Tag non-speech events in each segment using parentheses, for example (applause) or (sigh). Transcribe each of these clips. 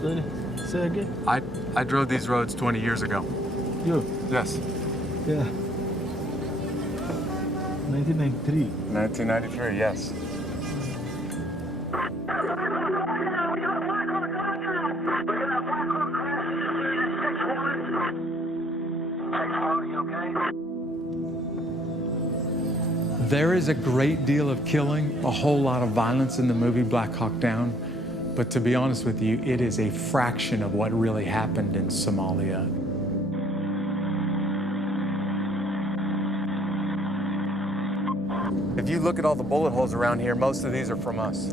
Sorry. Say again. I, I drove these roads 20 years ago. You. Yes. Yeah. 1993. 1993, yes. There is a great deal of killing, a whole lot of violence in the movie Black Hawk Down. But to be honest with you, it is a fraction of what really happened in Somalia. If you look at all the bullet holes around here, most of these are from us.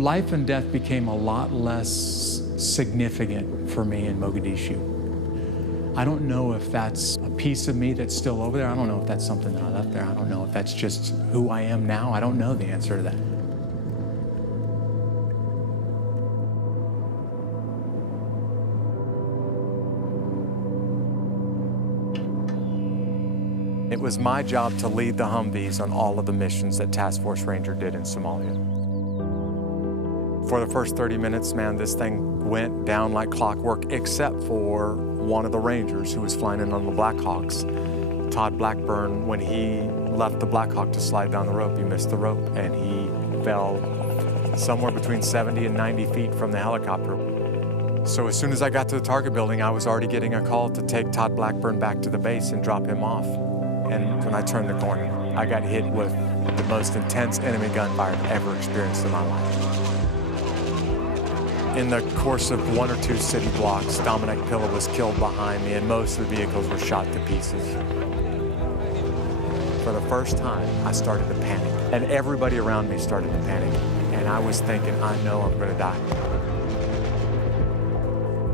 Life and death became a lot less significant for me in Mogadishu. I don't know if that's a piece of me that's still over there. I don't know if that's something that I left there. I don't know if that's just who I am now. I don't know the answer to that. It was my job to lead the Humvees on all of the missions that Task Force Ranger did in Somalia. For the first 30 minutes, man, this thing went down like clockwork, except for one of the Rangers who was flying in on the Blackhawks. Todd Blackburn, when he left the Blackhawk to slide down the rope, he missed the rope and he fell somewhere between 70 and 90 feet from the helicopter. So as soon as I got to the target building, I was already getting a call to take Todd Blackburn back to the base and drop him off. And when I turned the corner, I got hit with the most intense enemy gunfire I've ever experienced in my life. In the course of one or two city blocks, Dominic Pilla was killed behind me, and most of the vehicles were shot to pieces. For the first time, I started to panic, and everybody around me started to panic. And I was thinking, I know I'm going to die.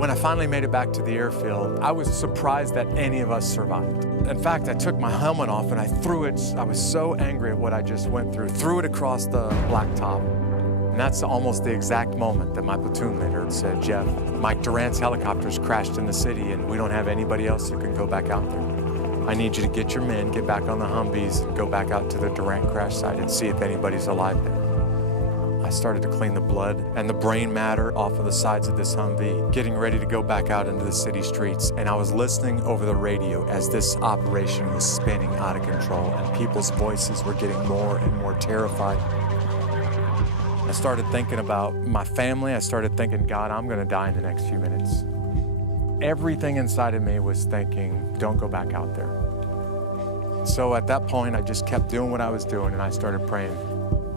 When I finally made it back to the airfield, I was surprised that any of us survived. In fact, I took my helmet off and I threw it. I was so angry at what I just went through, threw it across the blacktop. And that's almost the exact moment that my platoon leader said, Jeff, Mike Durant's helicopters crashed in the city and we don't have anybody else who can go back out there. I need you to get your men, get back on the Humvees, and go back out to the Durant crash site and see if anybody's alive there. I started to clean the blood and the brain matter off of the sides of this Humvee, getting ready to go back out into the city streets. And I was listening over the radio as this operation was spinning out of control and people's voices were getting more and more terrified. I started thinking about my family. I started thinking, God, I'm going to die in the next few minutes. Everything inside of me was thinking, don't go back out there. So at that point, I just kept doing what I was doing and I started praying,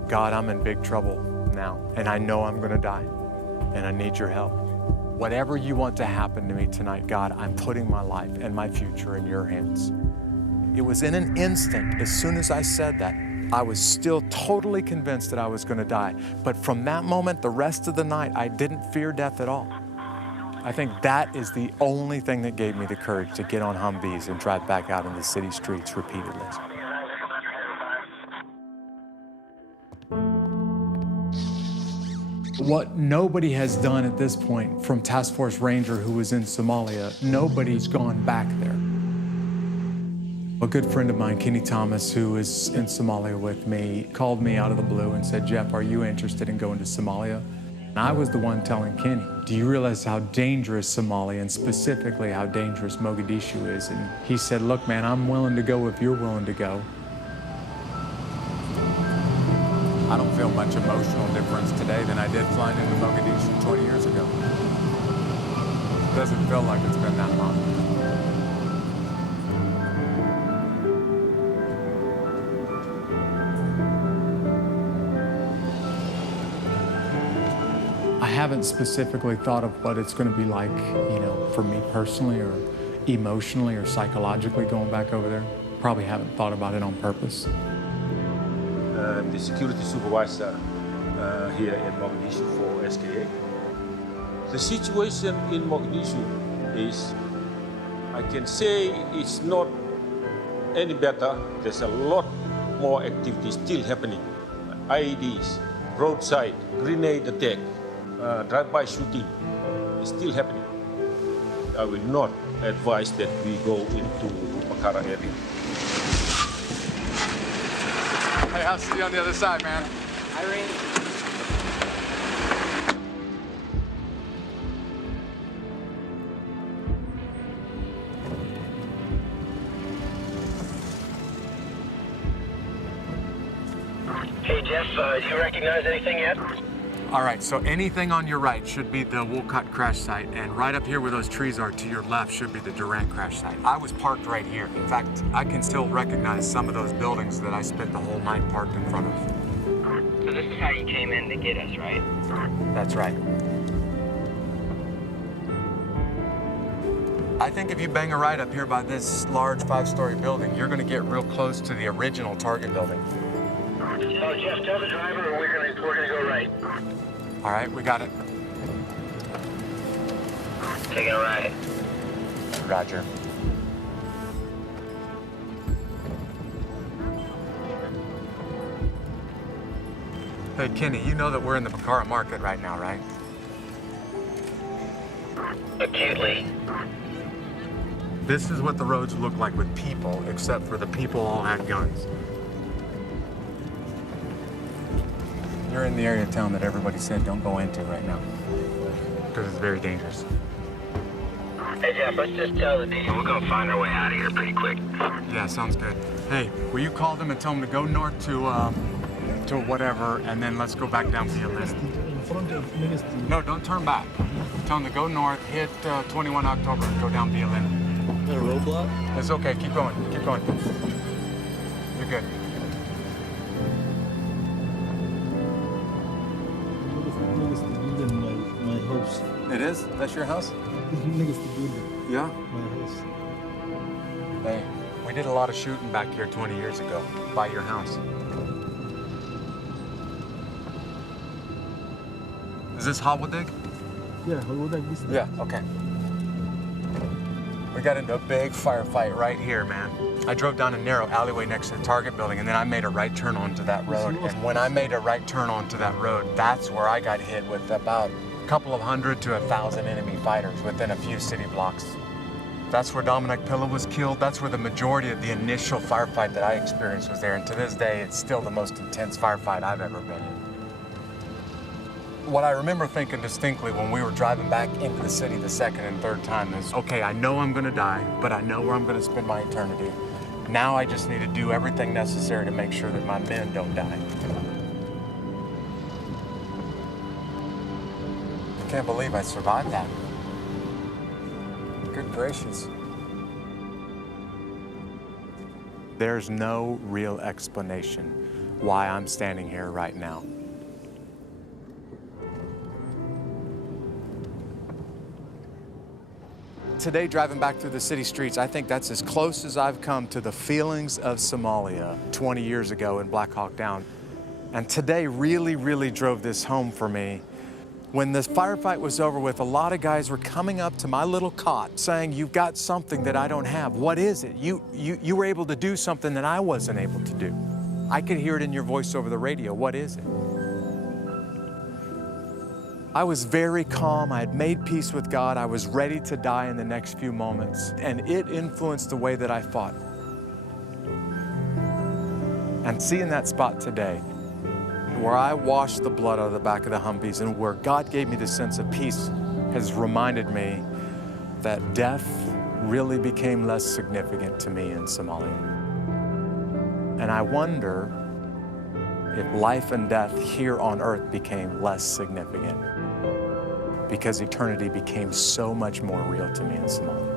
God, I'm in big trouble now, and I know I'm going to die, and I need your help. Whatever you want to happen to me tonight, God, I'm putting my life and my future in your hands. It was in an instant, as soon as I said that, I was still totally convinced that I was going to die. But from that moment, the rest of the night, I didn't fear death at all. I think that is the only thing that gave me the courage to get on Humvees and drive back out in the city streets repeatedly. What nobody has done at this point from Task Force Ranger who was in Somalia, nobody's gone back there. A good friend of mine, Kenny Thomas, who is in Somalia with me, called me out of the blue and said, Jeff, are you interested in going to Somalia? And I was the one telling Kenny, do you realize how dangerous Somalia and specifically how dangerous Mogadishu is? And he said, look, man, I'm willing to go if you're willing to go. I don't feel much emotional difference today than I did flying into Mogadishu 20 years ago. It doesn't feel like it's been that long. I haven't specifically thought of what it's going to be like, you know, for me personally or emotionally or psychologically going back over there. Probably haven't thought about it on purpose. Uh, the security supervisor uh, here in Mogadishu for SKA. The situation in Mogadishu is, I can say, it's not any better. There's a lot more activity still happening. IEDs, roadside, grenade attack, uh, drive-by shooting is still happening. I will not advise that we go into Makara area. Hey, I'll see you on the other side, man. Irene. Hey Jeff, uh, do you recognize anything yet? All right, so anything on your right should be the Wolcott crash site, and right up here where those trees are to your left should be the Durant crash site. I was parked right here. In fact, I can still recognize some of those buildings that I spent the whole night parked in front of. So this is how you came in to get us, right? That's right. I think if you bang a right up here by this large five-story building, you're going to get real close to the original Target building. Oh, Jeff, tell the driver we're gonna we're gonna go right. All right, we got it. Taking a right. Roger. Hey, Kenny, you know that we're in the Bacara market right now, right? Acutely. This is what the roads look like with people, except for the people all had guns. You're in the area of town that everybody said don't go into right now. Because it's very dangerous. Hey, Jeff, let's just tell the deal. We're gonna find our way out of here pretty quick. Yeah, sounds good. Hey, will you call them and tell them to go north to, um, to whatever, and then let's go back down via list. In front of Ministry. No, don't turn back. Tell them to go north, hit uh, 21 October, and go down via Lynn. The roadblock? It's okay. Keep going. Keep going. You're good. It is? That's your house? (laughs) Next to building Yeah. my house. Hey, we did a lot of shooting back here 20 years ago by your house. Is this Howldig? Yeah, how would I? Yeah, okay. We got into a big firefight right here, man. I drove down a narrow alleyway next to the Target building, and then I made a right turn onto that road. And when I made a right turn onto that road, that's where I got hit with about a couple of hundred to a thousand enemy fighters within a few city blocks. That's where Dominic Pilla was killed. That's where the majority of the initial firefight that I experienced was there. And to this day, it's still the most intense firefight I've ever been in. What I remember thinking distinctly when we were driving back into the city the second and third time is okay, I know I'm gonna die, but I know where I'm gonna spend my eternity. Now I just need to do everything necessary to make sure that my men don't die. Can't believe I survived that. Good gracious. There's no real explanation why I'm standing here right now. Today, driving back through the city streets, I think that's as close as I've come to the feelings of Somalia 20 years ago in Black Hawk Down. And today really, really drove this home for me. When the firefight was over with, a lot of guys were coming up to my little cot saying, You've got something that I don't have. What is it? You, you, you were able to do something that I wasn't able to do. I could hear it in your voice over the radio. What is it? I was very calm. I had made peace with God. I was ready to die in the next few moments. And it influenced the way that I fought. And seeing that spot today, where I washed the blood out of the back of the Humvees and where God gave me the sense of peace, has reminded me that death really became less significant to me in Somalia. And I wonder if life and death here on earth became less significant because eternity became so much more real to me in Somalia.